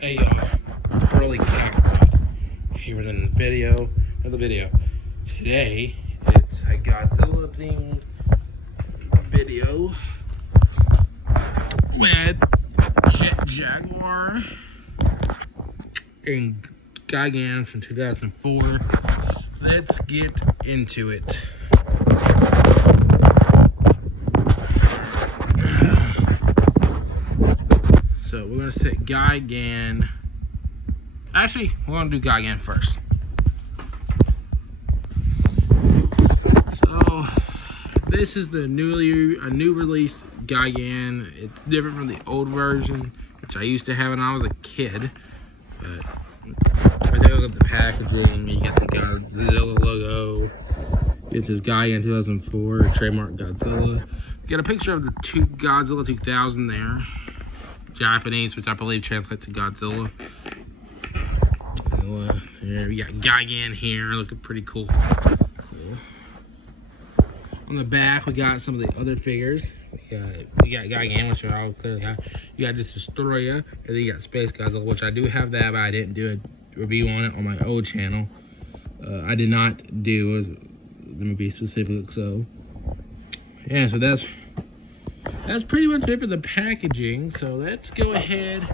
Hey y'all, early camera here in the video. Today it's a Godzilla themed video with Jet Jaguar and Gigan from 2004. Let's get into it. So we're gonna set Gigan. Actually, we're gonna do Gigan first. So this is the new released Gigan. It's different from the old version, which I used to have when I was a kid. But I take a look at the packaging. You get the Godzilla logo. This is Gigan 2004, trademark Godzilla. Get a picture of the Godzilla 2000 there. Japanese, which I believe translates to Godzilla. Here we got Gigan here, looking pretty cool. On the back, we got some of the other figures. We got Gigan, which I'll clearly have. You got this Destroyer, and then you got Space Godzilla, which I do have that, but I didn't do a review on it on my old channel. I did not do, let me be specific. So yeah, so that's pretty much it for the packaging. So let's go ahead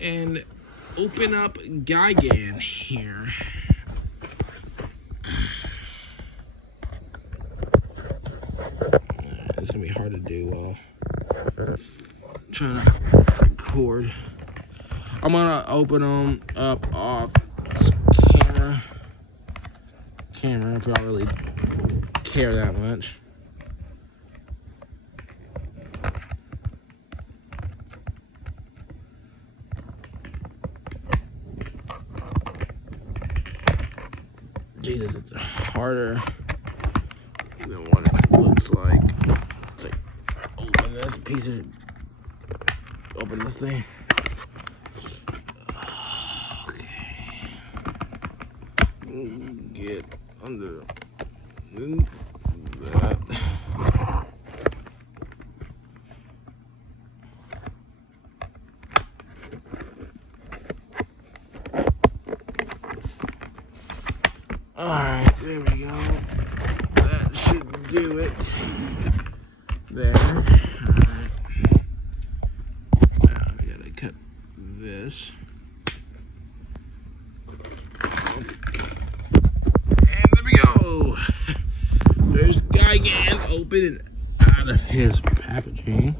and open up Gigan here. It's gonna be hard to do while trying to record. I'm gonna open them up off camera if y'all really care that much. Jesus, it's harder than what it looks like. It's like, open this thing. Okay. Get under that. Alright, there we go. That should do it. There. Alright. Now we gotta cut this. And there we go. There's Gigan open and out of his packaging.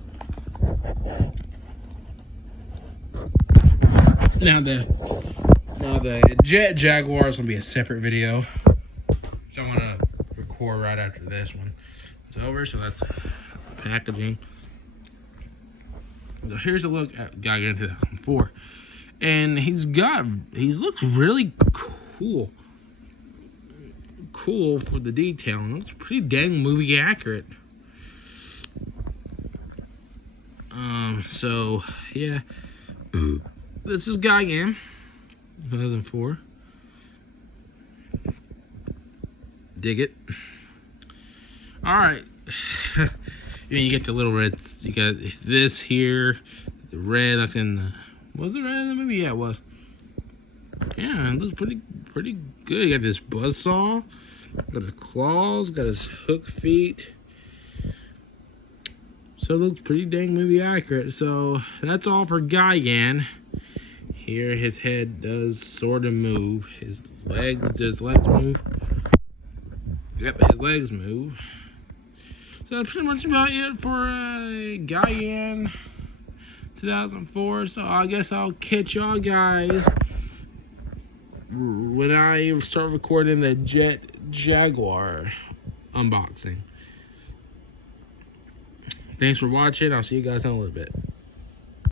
Now the Jet Jaguar is going to be a separate video, so I'm going to record right after this one is over. So that's packaging. So here's a look at Gigan 2004, and he looks really cool for the detail. It looks pretty dang movie accurate. So yeah, this is Gigan 2004. Dig it. Alright. You get the little red. You got this here. The red looking. Was it red in the movie? Yeah, it was. Yeah, it looks pretty good. You got this buzzsaw. Got his claws. Got his hook feet. So it looks pretty dang movie accurate. So that's all for Gigan. Here, his head does sort of move. His legs move. Yep, his legs move. So that's pretty much about it for Gigan 2004. So I guess I'll catch y'all guys when I start recording the Jet Jaguar unboxing. Thanks for watching. I'll see you guys in a little bit.